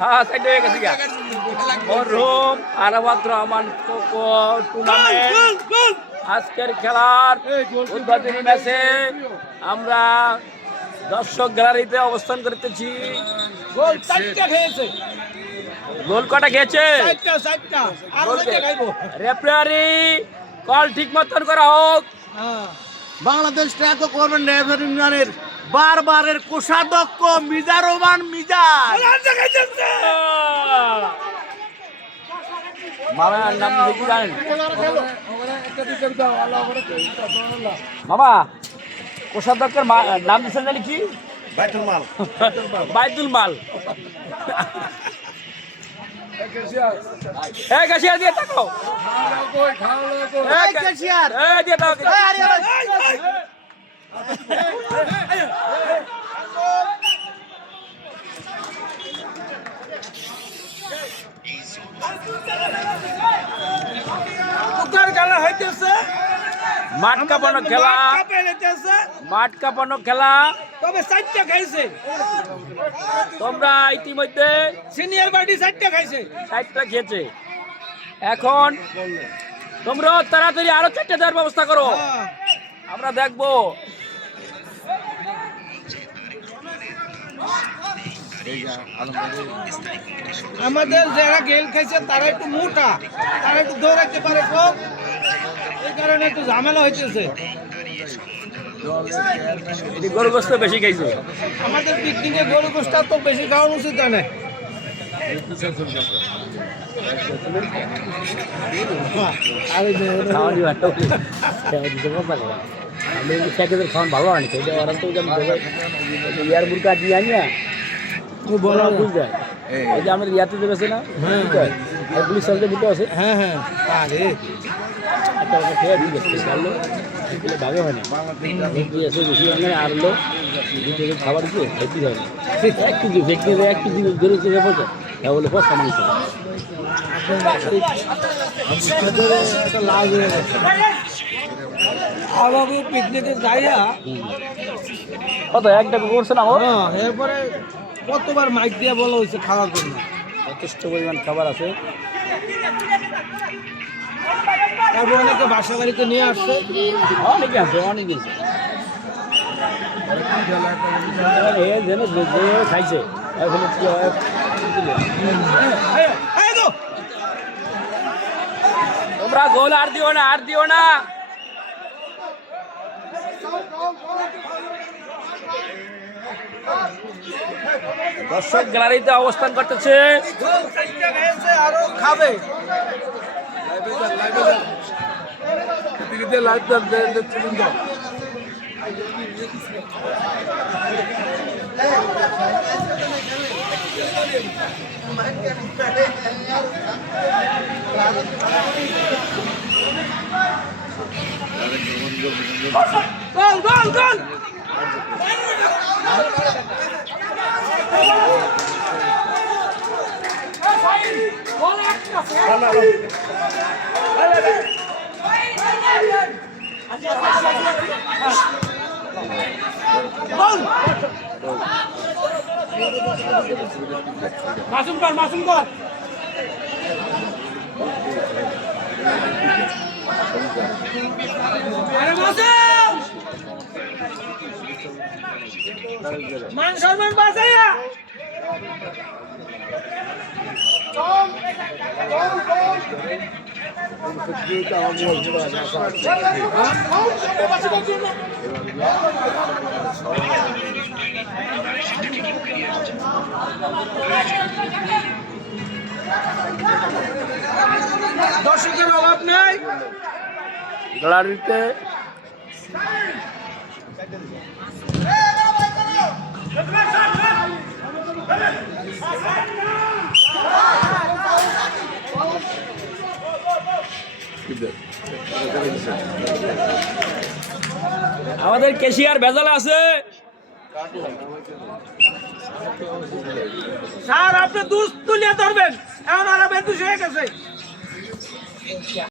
হ্যাঁ সাইডে হয়ে গেছে মরহুম আরাফাত রহমান টুর্নামেন্ট আজকের খেলার উদ্বোধনী ম্যাচে আমরা দর্শক গ্যালারিতে অবস্থান করতেছি। গোল কটা খেয়েছে? রেফারি কল ঠিক মতন করা হোক। বাংলাদেশ ট্র্যাক করবেন রেফারি ইউনিয়নের বারবারের কোষাধ্যক্ষ মিজার রহমান মিজার। মামার নাম কি জানেন? মামা কোষাধ্যক্ষের নাম দিচ্ছেন জানি কি? বাইতুল মাল। বাইতুল মাল। ক্যাশিয়ার দিয়ে থাকো। ক্যাশিয়ার দিয়ে দাও। মাঠ কাঁপানো খেলা, মাঠ কাঁপানো খেলা। তবে 4টা খাইছে। তোমরা ইতিমধ্যে সিনিয়র পার্টি 4টা খাইছে, 4টা খেয়েছে। এখন তোমরা তাড়াতাড়ি আরো 4টা দেওয়ার ব্যবস্থা করো, আমরা দেখবো। আমাদের যারা গেল খাইছে তারা একটু মোটা, তারা একটু দৌড়াইতে পারে কম, এই কারণে একটু ঝামেলা হইতেছে। গরু গোস্ত বেশি খাইছে। আমাদের পিকনিকে গরু গোস্ত তো বেশি খাওয়ানো উচিত না। খাওয়ান ভালো আনি ওরা তো ইয়ার মুরগা দিয়ে আনিয়া বলা বুঝ যায়। এই যে আমাদের ইয়াতে দেবেছে না, পুলিশ সালতে দিতে আছে। হ্যাঁ হ্যাঁ, আরে খেয়ে দিয়ে গেছে ভালো ভাগে হয় না বেশি হয় না। আর হলো খাবার দিয়ে খেতে হয় না। 1 কেজি ফেঁকে 1 কেজি ধরে চেপে পড়ছে, হ্যাঁ বলে পচা মাংস। লাভ হয়ে গেছে। আবাবু পিকনিকে যাইয়া কত একটা করছে না? এরপরে কতবার মাইক দিয়ে বলা হয়েছে খাওয়ার জন্য। যথেষ্ট পরিমাণ খাবার আছে। তারপর অনেকে বাসা বাড়িতে নিয়ে আসছে, অনেকে আছে, অনেকে খাইছে। তোমরা গোল আর দিও না, আর দিও না। দর্শক গ্যালারিতে অবস্থান করতেছে। আরো খাবে। গোল গোল গোল। মাসুম কর, মাসুম কর। আরে মাসুম মান সম্মান বাঁচাইয়া দর্শকের অভাব নাই গ্যালারিতে। আমাদের ক্যাশিয়ার ভেজাল আছে। স্যার আপনি দুধ তুলিয়ে ধরবেন, এখন আর বেদুষ হয়ে গেছে।